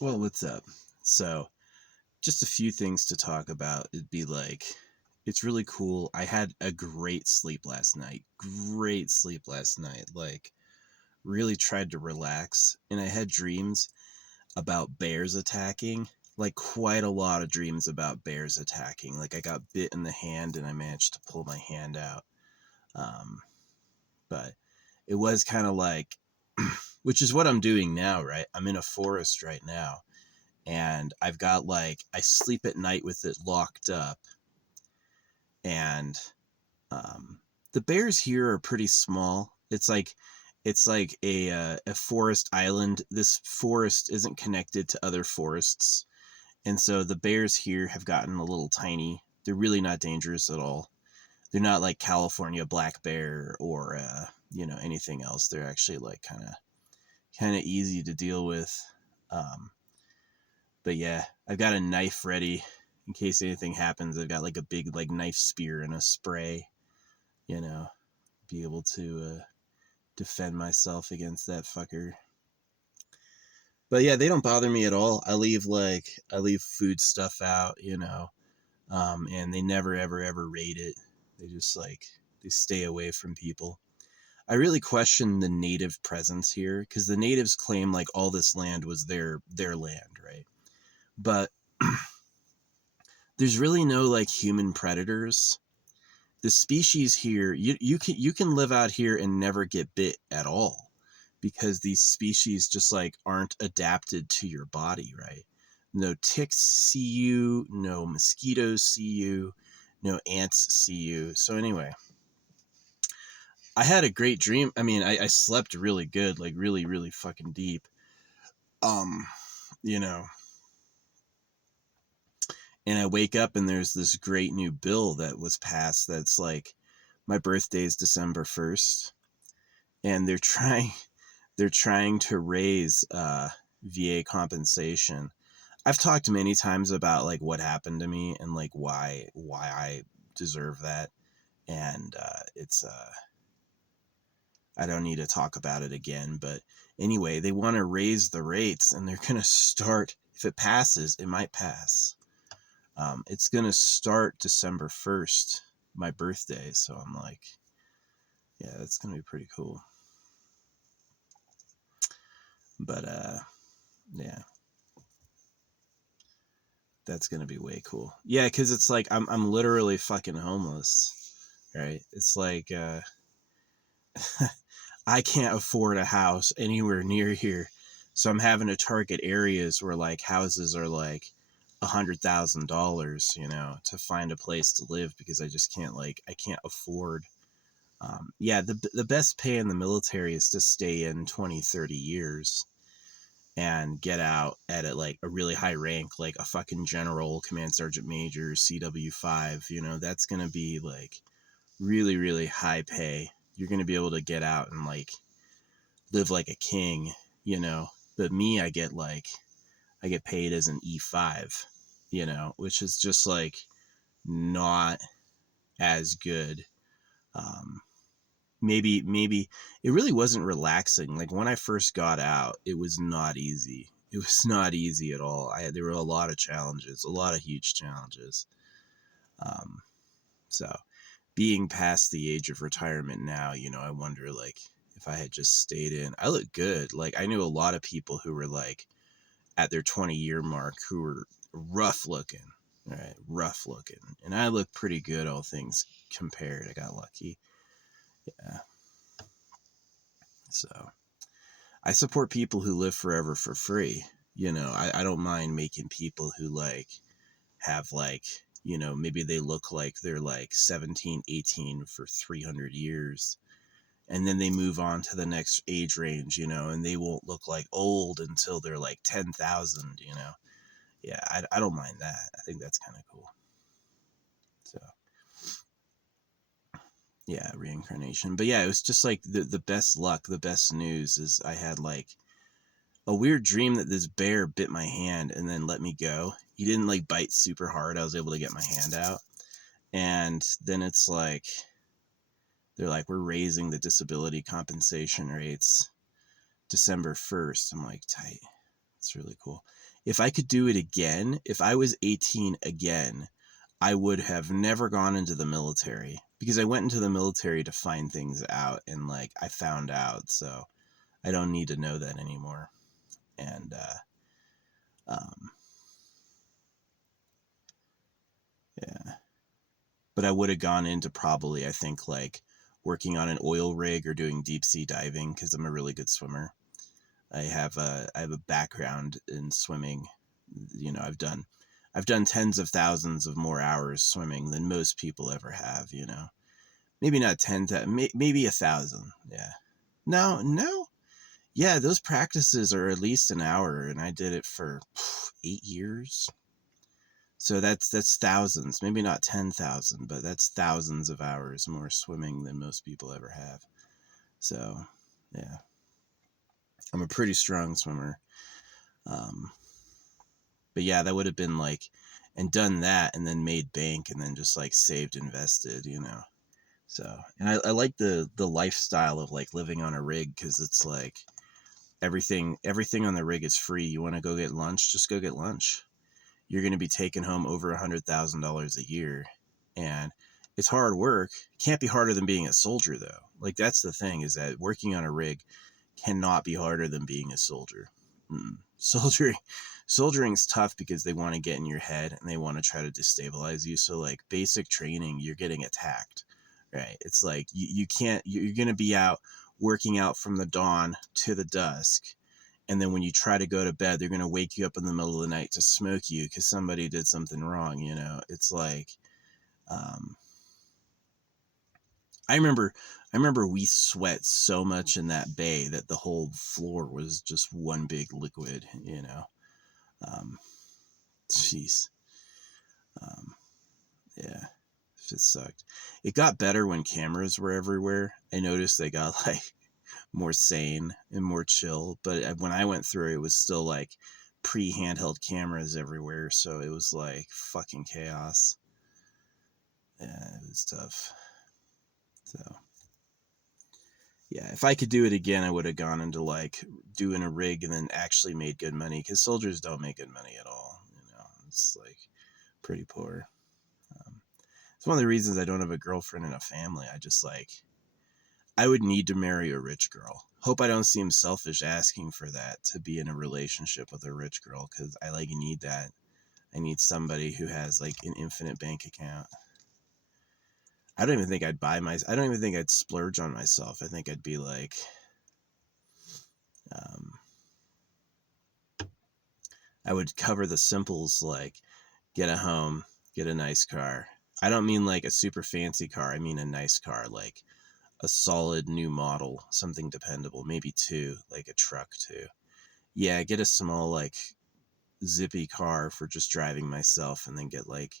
Well, what's up? So, just a few things to talk about. It'd be like, it's really cool. I had a great sleep last night. Great sleep last night. Like, really tried to relax. And I had dreams about bears attacking. Like, quite a lot of dreams about bears attacking. Like, I got bit in the hand and I managed to pull my hand out. Um, but it was kind of like, which is what I'm doing now, right? I'm in a forest right now and I've got like I sleep at night with it locked up, and um, the bears here are pretty small. It's like a forest island. This forest isn't connected to other forests, and so the bears here have gotten a little tiny. They're really not dangerous at all. They're not like California black bear or anything else. They're actually like kind of easy to deal with. Um, But yeah, I've got a knife ready in case anything happens. I've got like a big like knife spear and a spray, you know, be able to defend myself against that fucker. But yeah, they don't bother me at all. I leave food stuff out, and they never ever raid it. They just like they stay away from people. I really question the native presence here because the natives claim like all this land was their land, right? But there's really no like human predators. The species here, you can live out here and never get bit at all because these species just like aren't adapted to your body, right? No ticks see you, no mosquitoes see you, no ants see you. So anyway, I had a great dream. I mean, I slept really good, like really really fucking deep. Um, you know, and I wake up and there's this great new bill that was passed that's like my birthday is December 1st, and they're trying to raise VA compensation. I've talked many times about like what happened to me and like why I deserve that, and it's I don't need to talk about it again. But anyway, they want to raise the rates, and they're gonna start. If it passes, it might pass. It's gonna start December 1st, my birthday. So I'm like, yeah, that's gonna be pretty cool. But yeah, that's gonna be way cool. Yeah, because it's like I'm literally fucking homeless, right? It's like I can't afford a house anywhere near here, so I'm having to target areas where like houses are like $100,000, to find a place to live because I just can't afford. Yeah, the best pay in the military is to stay in 20, 30 years and get out at like a really high rank, like a fucking general, command sergeant major, CW5. That's gonna be like really really high pay. You're gonna be able to get out and like live like a king, you know. But me, I get paid as an E5, which is just like not as good. Um, maybe it really wasn't relaxing. Like when I first got out, it was not easy. It was not easy at all. There were a lot of challenges, a lot of huge challenges. Um, so being past the age of retirement now, I wonder like if I had just stayed in. I look good. Like I knew a lot of people who were like at their 20-year mark who were rough looking, right? Rough looking. And I look pretty good, all things compared. I got lucky. Yeah. So I support people who live forever for free. I don't mind making people who like have like, maybe they look like they're like 17, 18 for 300 years. And then they move on to the next age range, and they won't look like old until they're like 10,000. Yeah, I don't mind that. I think that's kind of cool. So, yeah, reincarnation. But yeah, it was just like the best luck, the best news is I had like a weird dream that this bear bit my hand and then let me go. He didn't like bite super hard. I was able to get my hand out. And then it's like, they're like, we're raising the disability compensation rates December 1st. I'm like, tight. It's really cool. If I could do it again, if I was 18 again, I would have never gone into the military, because I went into the military to find things out, and like I found out, so I don't need to know that anymore. And um, yeah, but I would have gone into probably, I think, like working on an oil rig or doing deep sea diving, because I'm a really good swimmer. I have a background in swimming. You know, I've done tens of thousands of more hours swimming than most people ever have. You know, maybe not 10, maybe 1,000. Yeah. No, no. Yeah, those practices are at least an hour, and I did it for 8 years. So that's thousands, maybe not 10,000, but that's thousands of hours more swimming than most people ever have. So, yeah, I'm a pretty strong swimmer. Um, but yeah, that would have been like, and done that, and then made bank, and then just like saved, invested, you know. So, and I like the lifestyle of like living on a rig, because it's like everything on the rig is free. You want to go get lunch, just go get lunch. You're going to be taking home over $100,000 a year, and it's hard work. Can't be harder than being a soldier, though. Like, that's the thing, is that working on a rig cannot be harder than being a soldier. Soldiering's tough, because they want to get in your head and they want to try to destabilize you. So like basic training, you're getting attacked, right? It's like you can't, you're going to be out working out from the dawn to the dusk, and then when you try to go to bed, they're going to wake you up in the middle of the night to smoke you because somebody did something wrong. You know, it's like, um, I remember, we sweat so much in that bay that the whole floor was just one big liquid, you know. Um, Jeez. Um, yeah, shit sucked. It got better when cameras were everywhere. I noticed they got like more sane and more chill. But when I went through, it was still like pre-handheld cameras everywhere. So it was like fucking chaos. Yeah, it was tough. So yeah, if I could do it again, I would have gone into like doing a rig and then actually made good money, because soldiers don't make good money at all. You know, it's like pretty poor. Um, it's one of the reasons I don't have a girlfriend and a family. I just like, I would need to marry a rich girl. Hope I don't seem selfish asking for that, to be in a relationship with a rich girl, because I like need that. I need somebody who has like an infinite bank account. I don't even think I'd I don't even think I'd splurge on myself. I think I'd be like, um, I would cover the simples, like get a home, get a nice car. I don't mean like a super fancy car. I mean a nice car, like a solid new model, something dependable, maybe two, like a truck too. Yeah, get a small, like zippy car for just driving myself, and then get like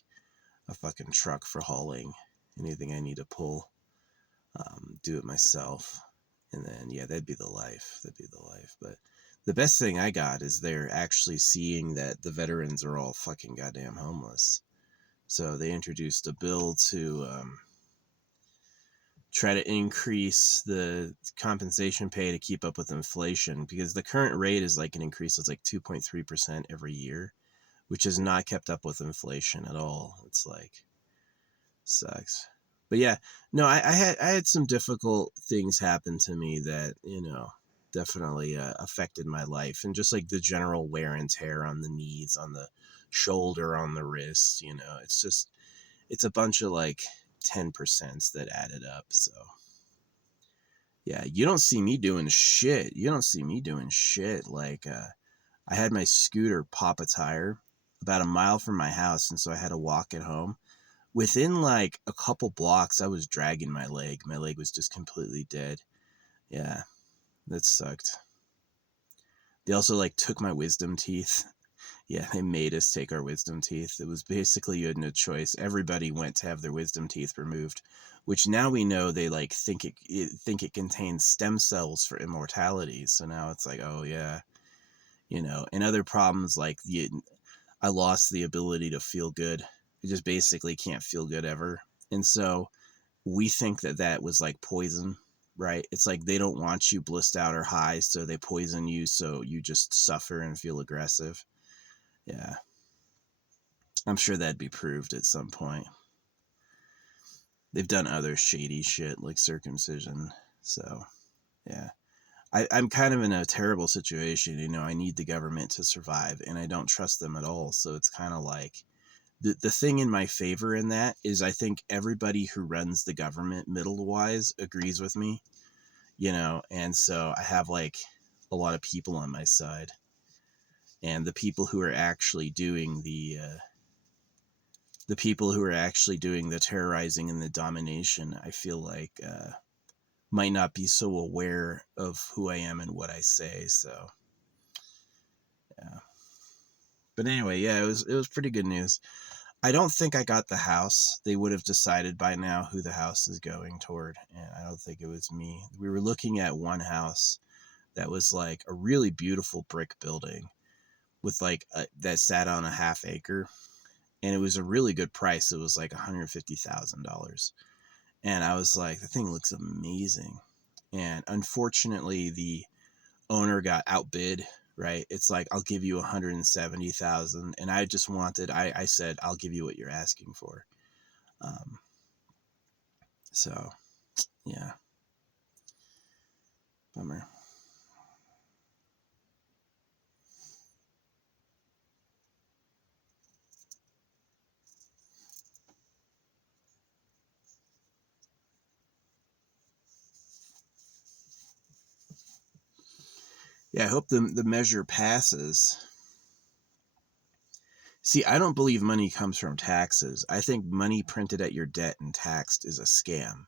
a fucking truck for hauling anything I need to pull. Do it myself. And then, yeah, that'd be the life. That'd be the life. But the best thing I got is they're actually seeing that the veterans are all fucking goddamn homeless. So they introduced a bill to try to increase the compensation pay to keep up with inflation, because the current rate is like an increase that's like 2.3% every year, which has not kept up with inflation at all. It's like, sucks. But yeah, no, I had some difficult things happen to me that, you know, definitely affected my life, and just like the general wear and tear on the knees, on the shoulder, on the wrist, you know, it's just, it's a bunch of like 10% that added up. So yeah, you don't see me doing shit. You don't see me doing shit. Like, I had my scooter pop a tire about a mile from my house, and so I had to walk it home. Within like a couple blocks, I was dragging my leg. My leg was just completely dead. Yeah, that sucked. They also like took my wisdom teeth. Yeah, they made us take our wisdom teeth. It was basically, you had no choice. Everybody went to have their wisdom teeth removed, which now we know they like think it contains stem cells for immortality. So now it's like, oh yeah, you know. And other problems like I lost the ability to feel good. I just basically can't feel good ever. And so we think that that was like poison. right? It's like they don't want you blissed out or high, so they poison you so you just suffer and feel aggressive. Yeah. I'm sure that'd be proved at some point. They've done other shady shit like circumcision. So, yeah. I'm kind of in a terrible situation. I need the government to survive, and I don't trust them at all. So it's kind of like the thing in my favor in that is I think everybody who runs the government middle wise agrees with me, and so I have like a lot of people on my side, and the people who are actually doing the terrorizing and the domination, I feel like might not be so aware of who I am and what I say. So yeah. But anyway, yeah, it was pretty good news. I don't think I got the house. They would have decided by now who the house is going toward, and I don't think it was me. We were looking at one house that was like a really beautiful brick building with like that sat on a half acre, and it was a really good price. It was like $150,000, and I was like, the thing looks amazing. And unfortunately, the owner got outbid. Right, it's like, I'll give you 170,000, and I just wanted. I said, I'll give you what you're asking for. Um, so yeah, bummer. Yeah, I hope the measure passes. See, I don't believe money comes from taxes. I think money printed at your debt and taxed is a scam.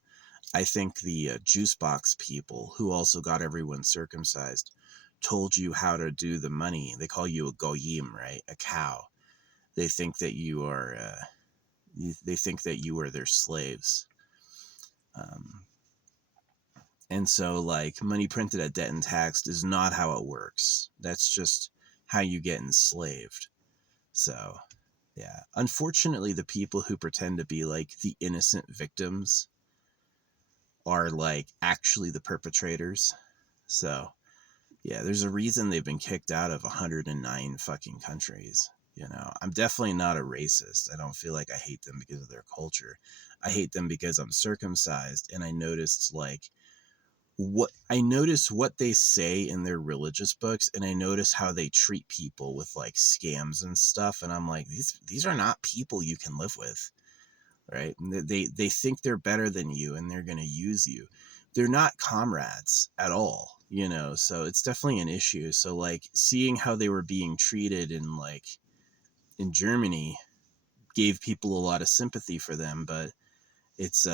I think the juice box people who also got everyone circumcised told you how to do the money. They call you a goyim, right? A cow. They think that you are. They think that you are their slaves. Um, and so, like, money printed at debt and taxed is not how it works. That's just how you get enslaved. So, yeah. Unfortunately, the people who pretend to be like the innocent victims are like actually the perpetrators. So, yeah, there's a reason they've been kicked out of 109 fucking countries. I'm definitely not a racist. I don't feel like I hate them because of their culture. I hate them because I'm circumcised, and I notice what they say in their religious books, and I notice how they treat people with like scams and stuff, and I'm like, these are not people you can live with, right? They think they're better than you, and they're going to use you. They're not comrades at all, so it's definitely an issue. So like seeing how they were being treated in Germany gave people a lot of sympathy for them, but it's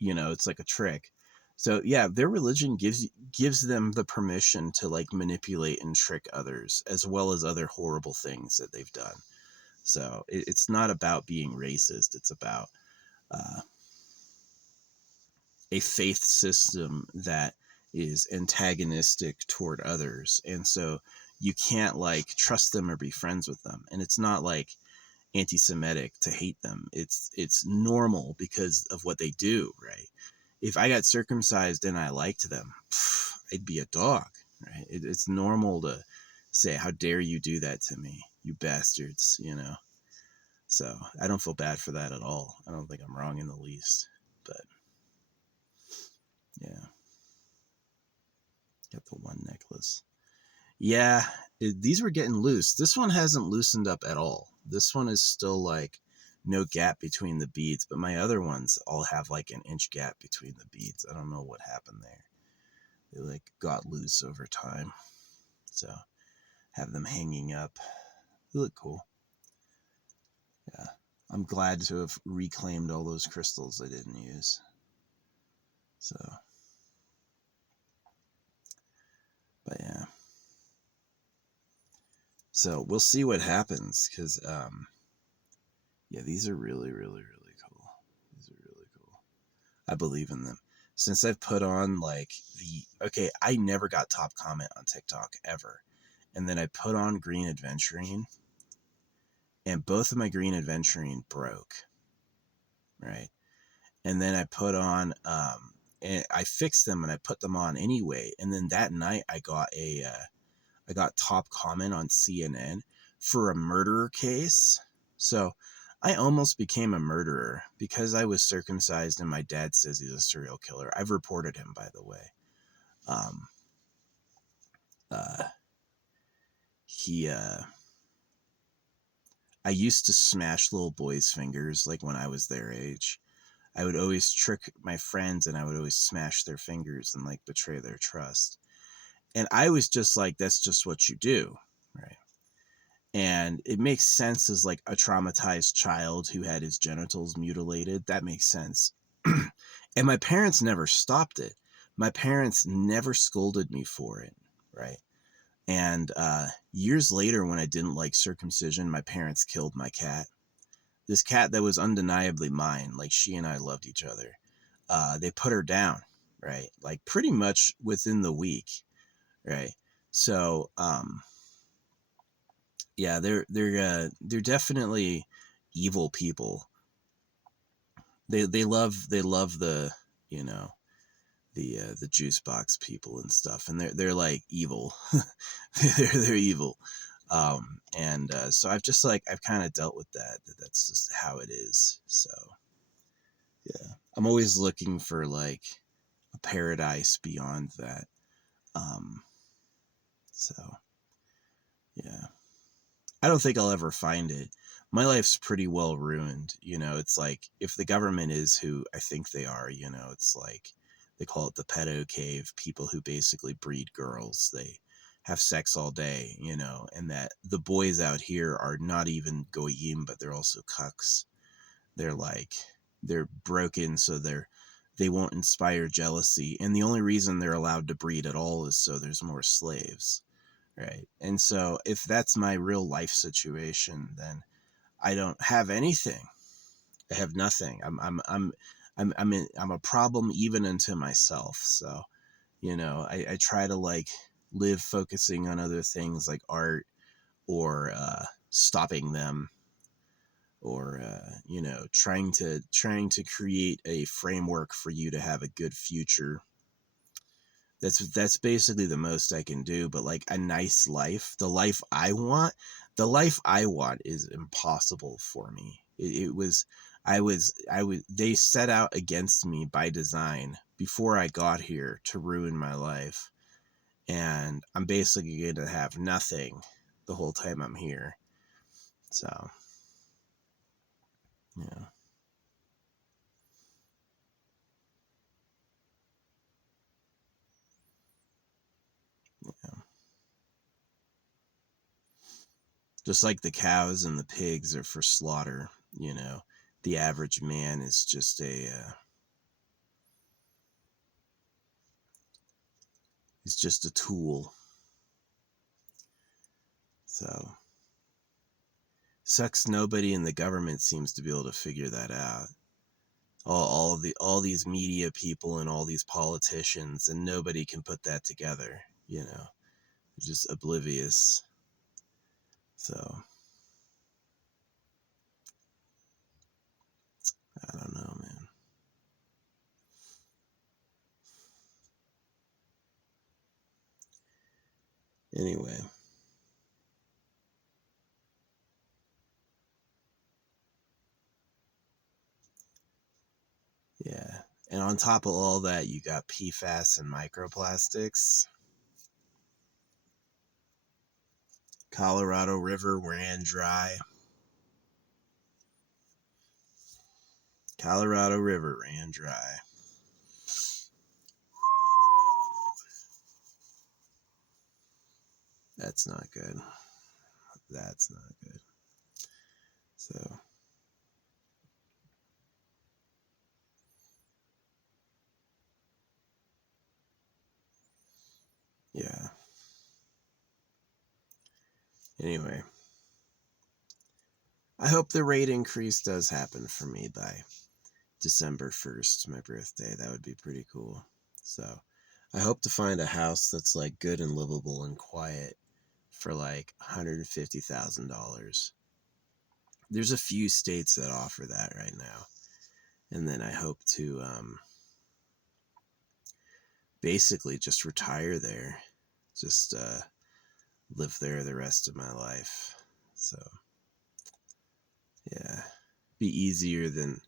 it's like a trick. So yeah, their religion gives them the permission to like manipulate and trick others, as well as other horrible things that they've done. So it's not about being racist. It's about uh, a faith system that is antagonistic toward others, and so you can't like trust them or be friends with them. And it's not like anti-Semitic to hate them. It's normal because of what they do, right? If I got circumcised and I liked them, I'd be a dog, right? It's normal to say, "How dare you do that to me, you bastards?" So I don't feel bad for that at all. I don't think I'm wrong in the least. But yeah, got the one necklace. Yeah, these were getting loose. This one hasn't loosened up at all. This one is still like no gap between the beads, but my other ones all have like an inch gap between the beads. I don't know what happened there. They like got loose over time. So have them hanging up. They look cool. Yeah. I'm glad to have reclaimed all those crystals I didn't use. So, but yeah. So we'll see what happens because, yeah, these are really, really, really cool. These are really cool. I believe in them. Since I've put on like I never got top comment on TikTok ever. And then I put on Green Adventuring, and both of my Green Adventuring broke. Right. And then I put on and I fixed them and I put them on anyway. And then that night I got top comment on CNN for a murder case. So I almost became a murderer because I was circumcised and my dad says he's a serial killer. I've reported him, by the way. Um, uh, he, I used to smash little boys' fingers like when I was their age. I would always trick my friends and I would always smash their fingers and like betray their trust. And I was just like, that's just what you do, right? And it makes sense as like a traumatized child who had his genitals mutilated. That makes sense. And my parents never stopped it. My parents never scolded me for it, right? And years later, when I didn't like circumcision, my parents killed my cat. This cat that was undeniably mine, like she and I loved each other. They put her down, right? Like pretty much within the week, right? So, yeah, they're definitely evil people. They love the, you know, the juice box people and stuff, and they're like evil. they're evil. And so I've kind of dealt with that. That's just how it is. So yeah, I'm always looking for like a paradise beyond that. Um, so yeah, I don't think I'll ever find it. My life's pretty well ruined. You know, it's like if the government is who I think they are, you know, it's like they call it the pedo cave, people who basically breed girls. They have sex all day, you know, and that the boys out here are not even goyim, but they're also cucks. They're like, they're broken, so they won't inspire jealousy. And the only reason they're allowed to breed at all is so there's more slaves. Right. And so if that's my real life situation, then I don't have anything. I have nothing. I'm a problem even unto myself. So, you know, I try to like live focusing on other things like art or stopping them or you know, trying to create a framework for you to have a good future. That's basically the most I can do. But like a nice life, the life I want is impossible for me. It was, I was, they set out against me by design before I got here to ruin my life. And I'm basically going to have nothing the whole time I'm here. So, yeah. Yeah. Just like the cows and the pigs are for slaughter, you know, the average man is just a tool. So sucks nobody in the government seems to be able to figure that out. All these media people and all these politicians, and nobody can put that together, you know. They're just oblivious. So I don't know, man. Anyway, yeah. And on top of all that, you got PFAS and microplastics. Colorado River ran dry. Colorado River ran dry. That's not good. That's not good. So, yeah. Anyway, I hope the rate increase does happen for me by December 1st, my birthday. That would be pretty cool. So, I hope to find a house that's like good and livable and quiet for like $150,000. There's a few states that offer that right now. And then I hope to basically just retire there. Just live there the rest of my life. So, yeah. Be easier than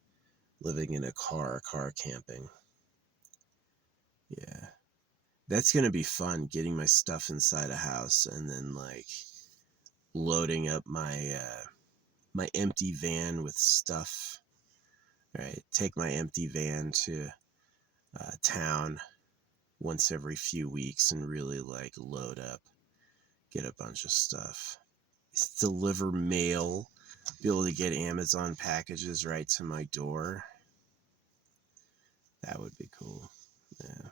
living in a car camping. Yeah. That's going to be fun, getting my stuff inside a house and then like loading up my empty van with stuff. Right? Take my empty van to town once every few weeks and really like load up, get a bunch of stuff. Deliver mail, be able to get Amazon packages right to my door. That would be cool. Yeah.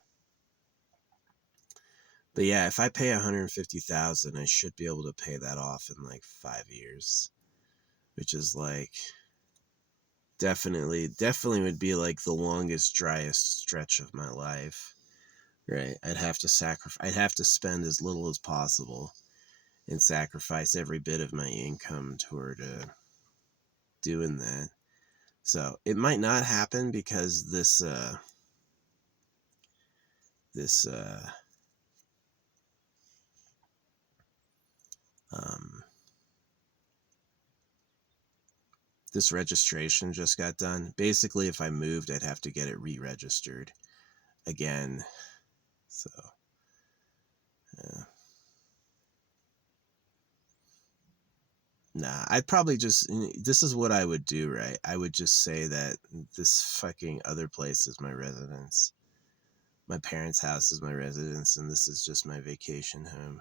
But yeah, if I pay $150,000, I should be able to pay that off in like 5 years, which is like definitely would be like the longest, driest stretch of my life. Right? I'd have to spend as little as possible and sacrifice every bit of my income toward doing that. So it might not happen because this this registration just got done. Basically, if I moved, I'd have to get it re-registered again. So, yeah. Nah, I'd probably just, this is what I would do, right? I would just say that this fucking other place is my residence. My parents' house is my residence, and this is just my vacation home.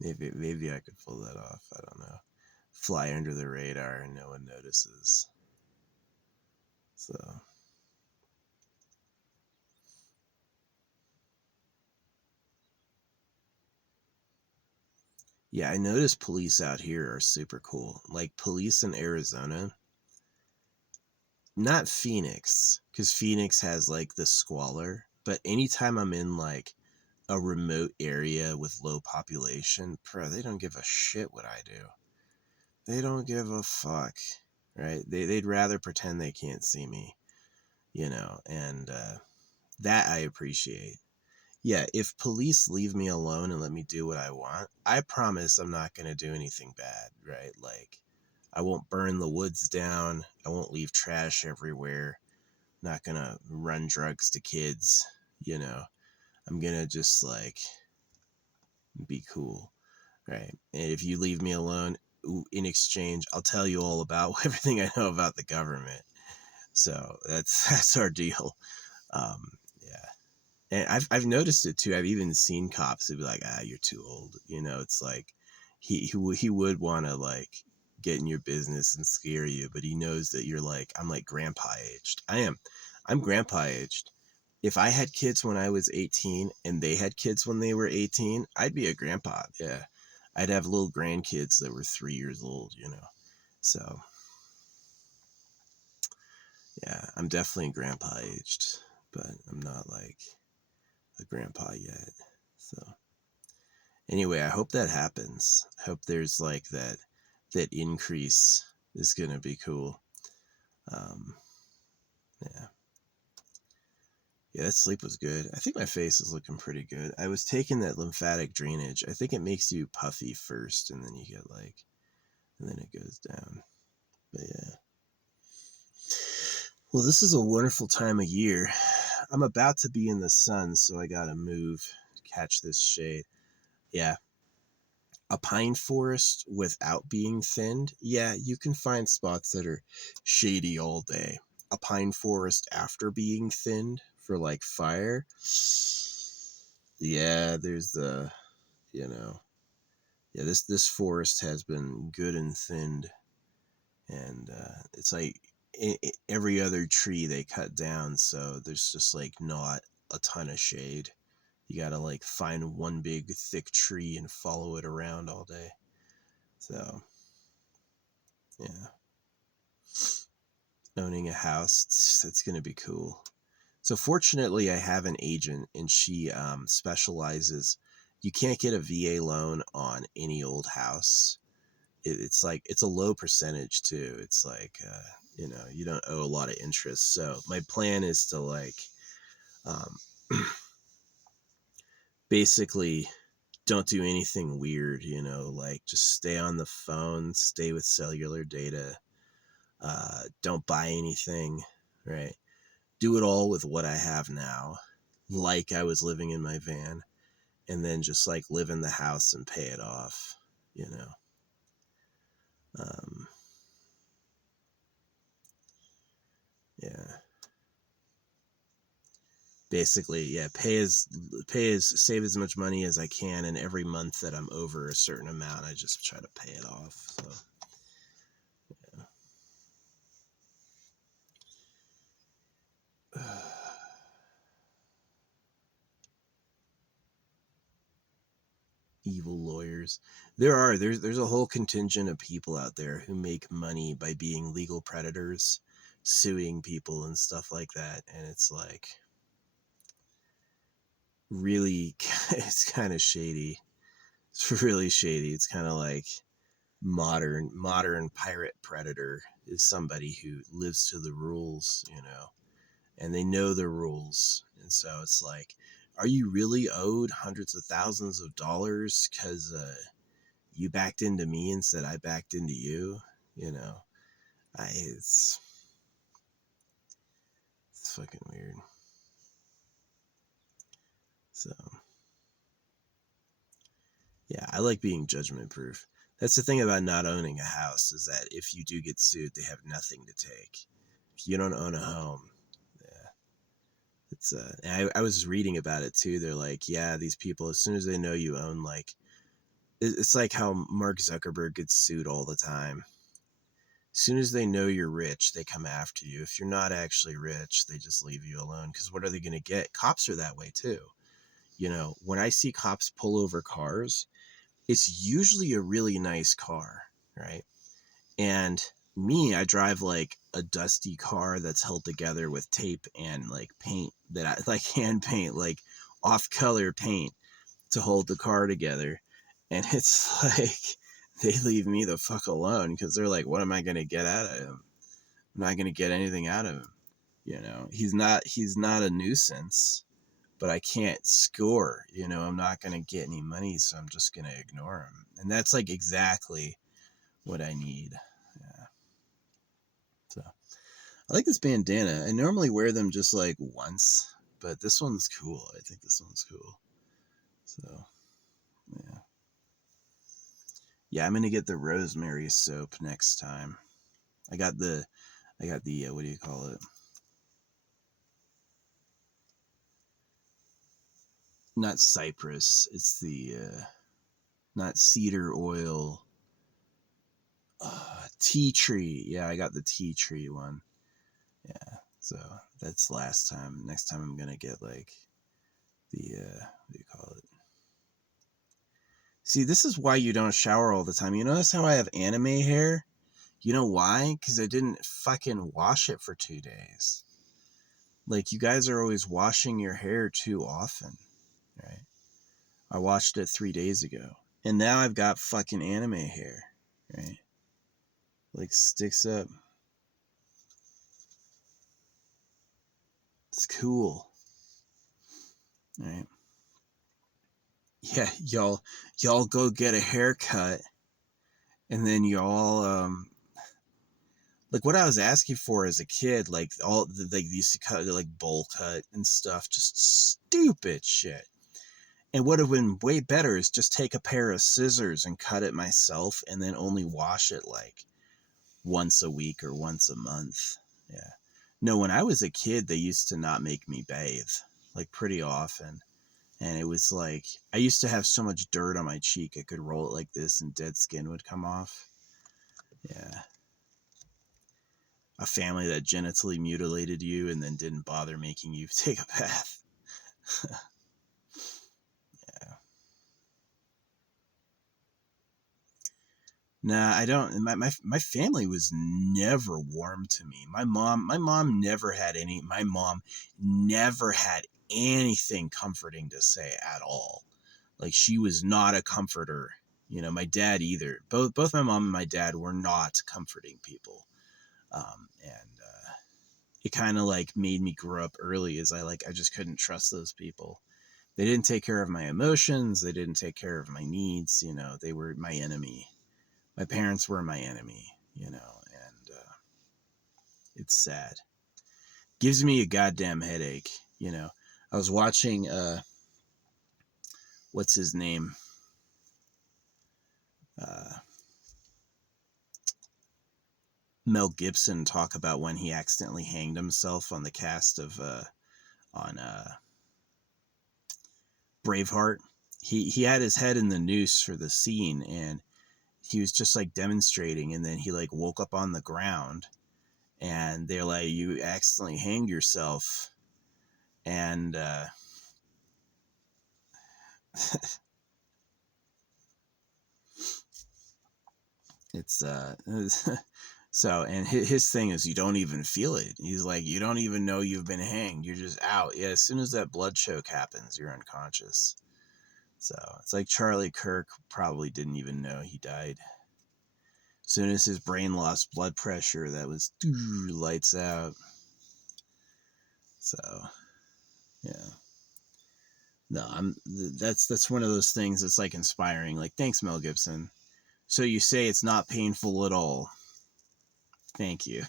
Maybe I could pull that off. I don't know. Fly under the radar and no one notices. So, yeah, I noticed police out here are super cool. Like police in Arizona, not Phoenix, because Phoenix has like the squalor. But anytime I'm in like a remote area with low population, bro, they don't give a shit what I do. They don't give a fuck, right? They'd rather pretend they can't see me, and that I appreciate. Yeah, if police leave me alone and let me do what I want, I promise I'm not going to do anything bad, right? Like, I won't burn the woods down. I won't leave trash everywhere. Not going to run drugs to kids, you know. I'm going to just, like, be cool, right? And if you leave me alone, in exchange, I'll tell you all about everything I know about the government. So that's our deal. Yeah. And I've noticed it too. I've even seen cops who be like, you're too old. It's like he would want to like get in your business and scare you, but he knows that you're like, I'm like grandpa aged. I'm grandpa aged. If I had kids when I was 18 and they had kids when they were 18, I'd be a grandpa. Yeah. I'd have little grandkids that were 3 years old. So yeah, I'm definitely grandpa aged, but I'm not like a grandpa yet. So anyway, I hope that happens. I hope there's like that increase is gonna be cool. Um, yeah. Yeah, that sleep was good. I think my face is looking pretty good. I was taking that lymphatic drainage. I think it makes you puffy first and then you get and then it goes down. But yeah. Well, this is a wonderful time of year. I'm about to be in the sun, so I gotta move to catch this shade. Yeah. A pine forest without being thinned, yeah, you can find spots that are shady all day. A pine forest after being thinned for like fire, yeah, there's yeah, this forest has been good and thinned, and it's like every other tree they cut down, so there's just like not a ton of shade. You gotta like find one big thick tree and follow it around all day. So yeah, owning a house, that's gonna be cool. So fortunately, I have an agent, and she specializes. You can't get a VA loan on any old house. It's like it's a low percentage too. It's like you don't owe a lot of interest. So my plan is to like Um, basically, don't do anything weird, like just stay on the phone, stay with cellular data, don't buy anything, right? Do it all with what I have now, like I was living in my van, and then just like live in the house and pay it off, you know. Um, yeah. Basically, yeah, save as much money as I can, and every month that I'm over a certain amount, I just try to pay it off. So, yeah. Evil lawyers. There's a whole contingent of people out there who make money by being legal predators, suing people and stuff like that, and it's like really it's kind of shady. It's really shady. It's kind of like modern pirate predator is somebody who lives to the rules, and they know the rules. And so it's like, are you really owed hundreds of thousands of dollars because you backed into me instead I backed into you? You know, it's fucking weird. So yeah, I like being judgment proof. That's the thing about not owning a house, is that if you do get sued, they have nothing to take. If you don't own a home, yeah, it's I was reading about it too. They're like, yeah, these people, as soon as they know you own, like, it's like how Mark Zuckerberg gets sued all the time. As soon as they know you're rich, they come after you. If you're not actually rich, they just leave you alone, because what are they going to get? Cops are that way too. When I see cops pull over cars, it's usually a really nice car, right? And me, I drive like a dusty car that's held together with tape and like paint that I like hand paint, like off color paint to hold the car together. And it's like they leave me the fuck alone, because they're like, what am I going to get out of him? I'm not going to get anything out of him. He's not a nuisance, but I can't score. I'm not going to get any money, so I'm just going to ignore him. And that's like exactly what I need. Yeah. So I like this bandana. I normally wear them just like once, but this one's cool. I think this one's cool. So yeah. Yeah, I'm gonna get the rosemary soap next time. I got the what do you call it? Not cypress. It's the not cedar oil. Tea tree. Yeah, I got the tea tree one. Yeah. So that's last time. Next time I'm gonna get like the what do you call it? See, this is why you don't shower all the time. You notice how I have anime hair? You know why? Because I didn't fucking wash it for 2 days. Like, you guys are always washing your hair too often, right? I washed it 3 days ago. And now I've got fucking anime hair, right? Like, sticks up. It's cool, right? Yeah, y'all go get a haircut, and then y'all like, what I was asking for as a kid, like all the they used to cut like bowl cut and stuff, just stupid shit. And what would have been way better is just take a pair of scissors and cut it myself, and then only wash it like once a week or once a month. Yeah. No, when I was a kid, they used to not make me bathe like pretty often. And it was like, I used to have so much dirt on my cheek, I could roll it like this and dead skin would come off. Yeah. A family that genitally mutilated you and then didn't bother making you take a bath. Yeah. Nah, I don't. My family was never warm to me. My mom never had any. My mom never had anything comforting to say at all. Like, she was not a comforter. My dad either. Both my mom and my dad were not comforting people. And it kind of like made me grow up early, is I just couldn't trust those people. They didn't take care of my emotions, they didn't take care of my needs, you know, they were my enemy. My parents were my enemy, you know, and it's sad. Gives me a goddamn headache, you know. I was watching what's his name? Uh Mel Gibson talk about when he accidentally hanged himself on the cast of on Braveheart. He had his head in the noose for the scene, and he was just like demonstrating, and then he like woke up on the ground, and they're like, "You accidentally hanged yourself," and it's so, and his thing is you don't even feel it. He's like, you don't even know you've been hanged. You're just out. Yeah, as soon as that blood choke happens, you're unconscious. So it's like Charlie Kirk probably didn't even know he died. As soon as his brain lost blood pressure, that was lights out. So yeah, no, that's one of those things that's like inspiring. Like, thanks, Mel Gibson. So you say it's not painful at all. Thank you.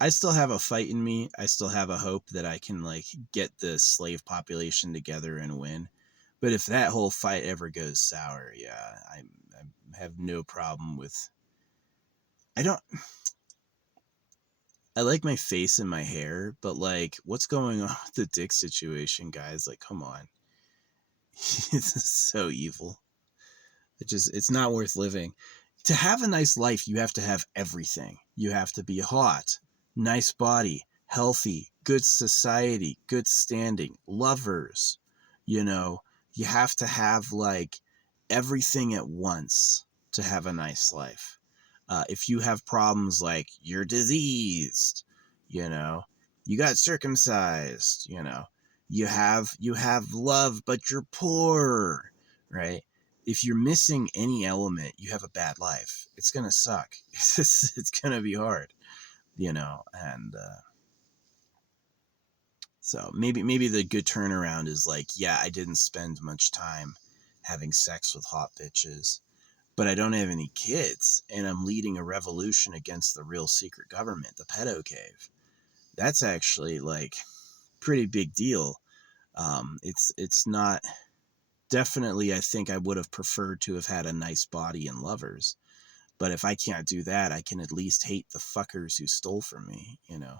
I still have a fight in me. I still have a hope that I can like get the slave population together and win. But if that whole fight ever goes sour, yeah, I have no problem with. I don't. I like my face and my hair, but like, what's going on with the dick situation, guys? Like, come on, it's so evil. It's not worth living. To have a nice life, you have to have everything. You have to be hot, nice body, healthy, good society, good standing, lovers. You know, you have to have like everything at once to have a nice life. If you have problems like you're diseased, you know, you got circumcised, you know, you have love but you're poor, right? If you're missing any element, you have a bad life. It's gonna suck. It's gonna be hard, you know. And so maybe the good turnaround is like, yeah, I didn't spend much time having sex with hot bitches, but I don't have any kids, and I'm leading a revolution against the real secret government, the pedo cave. That's actually like pretty big deal. It's not. Definitely, I think I would have preferred to have had a nice body and lovers. But if I can't do that, I can at least hate the fuckers who stole from me, you know?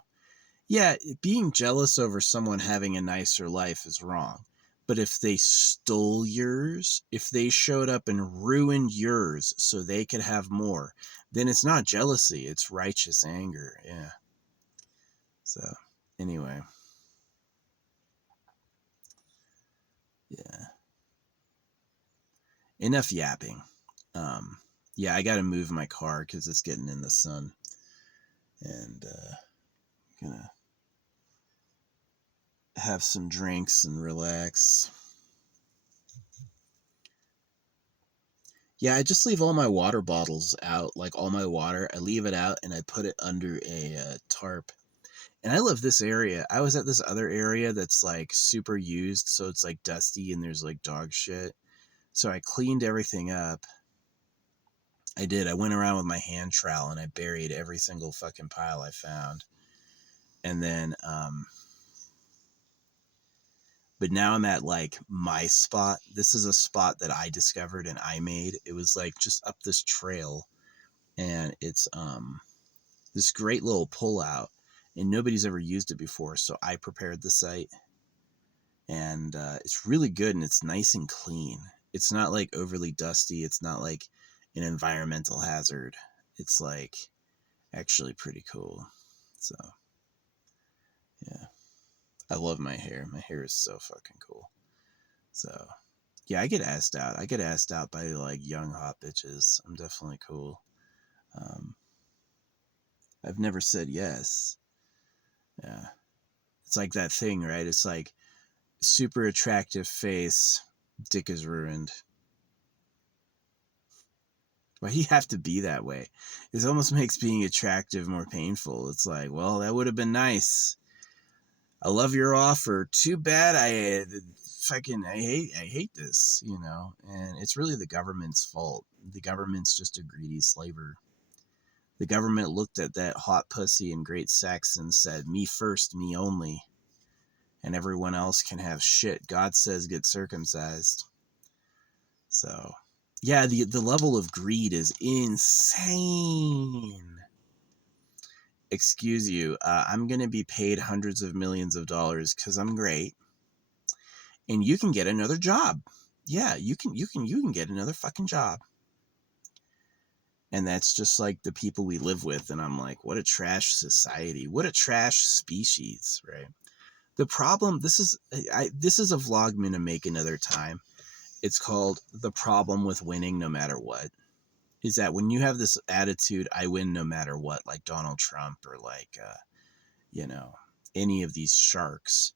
Yeah, being jealous over someone having a nicer life is wrong. But if they stole yours, if they showed up and ruined yours so they could have more, then it's not jealousy, it's righteous anger. Yeah. So, anyway, yeah. Enough yapping. Um, yeah, I got to move my car because it's getting in the sun. And gonna have some drinks and relax. Yeah, I just leave all my water bottles out, like all my water. I leave it out and I put it under a tarp. And I love this area. I was at this other area that's like super used, so it's like dusty and there's like dog shit. So I cleaned everything up. I did. I went around with my hand trowel and I buried every single fucking pile I found. And then but now I'm at like my spot. This is a spot that I discovered and I made. It was like just up this trail, and it's this great little pull out, and nobody's ever used it before, so I prepared the site. And it's really good and it's nice and clean. It's not like overly dusty, it's not like an environmental hazard. It's like actually pretty cool. So yeah, I love my hair. My hair is so fucking cool. So yeah, I get asked out. I get asked out by like young hot bitches. I'm definitely cool. Um, I've never said yes. Yeah, it's like that thing, right? It's like super attractive face, dick is ruined. Why do you have to be that way? It almost makes being attractive more painful. It's like, well, that would have been nice. I love your offer. Too bad I hate this, you know. And it's really the government's fault. The government's just a greedy slaver. The government looked at that hot pussy and great sex and said, me first, me only. And everyone else can have shit. God says get circumcised. So, yeah, the level of greed is insane. Excuse you, I'm going to be paid hundreds of millions of dollars because I'm great. And you can get another job. Yeah, you can get another fucking job. And that's just like the people we live with. And I'm like, what a trash society. What a trash species, right? The problem, this is a vlog I'm going to make another time. It's called The Problem with Winning No Matter What. Is that when you have this attitude, I win no matter what, like Donald Trump or like, you know, any of these sharks.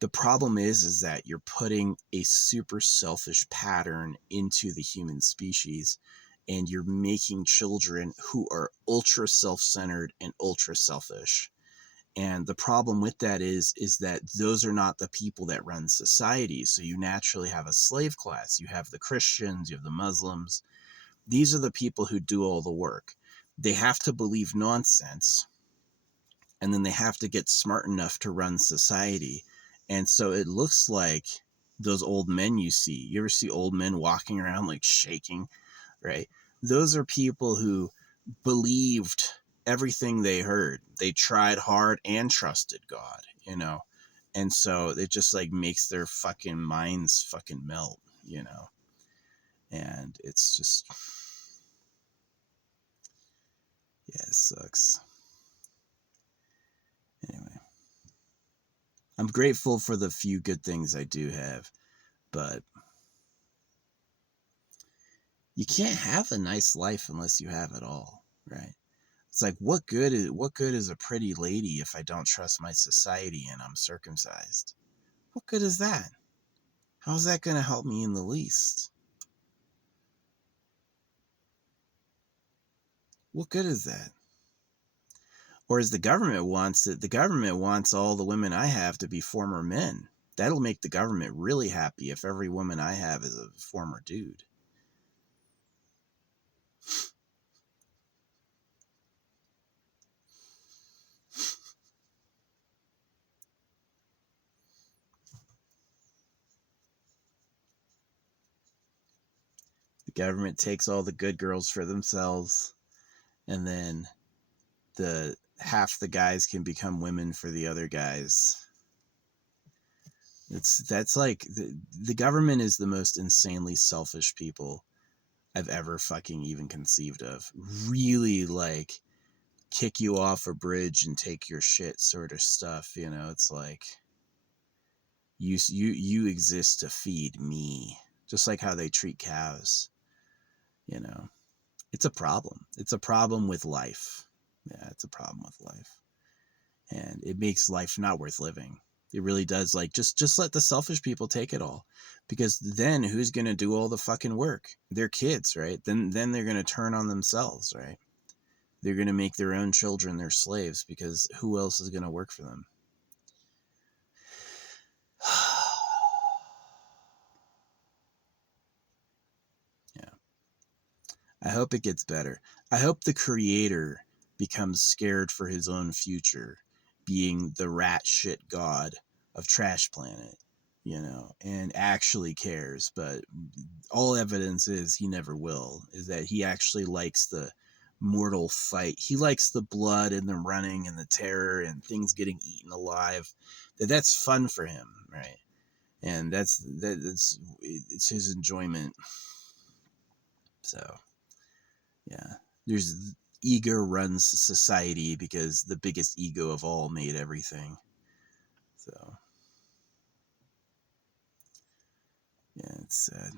The problem is that you're putting a super selfish pattern into the human species, and you're making children who are ultra self-centered and ultra selfish. And the problem with that is that those are not the people that run society. So you naturally have a slave class. You have the Christians, you have the Muslims. These are the people who do all the work. They have to believe nonsense, and then they have to get smart enough to run society. And so it looks like those old men you see. You ever see old men walking around like shaking, right? Those are people who believed everything they heard. They tried hard and trusted God, you know? And so it just like makes their fucking minds fucking melt, you know? And it's just, yeah, it sucks. Anyway, I'm grateful for the few good things I do have, but you can't have a nice life unless you have it all, right? It's like, what good is a pretty lady if I don't trust my society and I'm circumcised? What good is that? How's that going to help me in the least? What good is that? Or as the government wants it, the government wants all the women I have to be former men. That'll make the government really happy if every woman I have is a former dude. The government takes all the good girls for themselves, and then the half the guys can become women for the other guys. That's like the government is the most insanely selfish people I've ever fucking even conceived of. Really like kick you off a bridge and take your shit sort of stuff, you know. It's like you exist to feed me, just like how they treat cows, you know. It's a problem. It's a problem with life. Yeah, it's a problem with life. And it makes life not worth living. It really does. Like, just let the selfish people take it all, because then who's going to do all the fucking work? Their kids, right? Then they're going to turn on themselves, right? They're going to make their own children their slaves, because who else is going to work for them? Yeah. I hope it gets better. I hope the creator becomes scared for his own future, being the rat shit god of Trash Planet, you know, and actually cares. But all evidence is he never will, is that he actually likes the mortal fight. He likes the blood and the running and the terror and things getting eaten alive. That's fun for him, right? And that's it's his enjoyment. So yeah, there's ego runs society because the biggest ego of all made everything. So yeah, it's sad.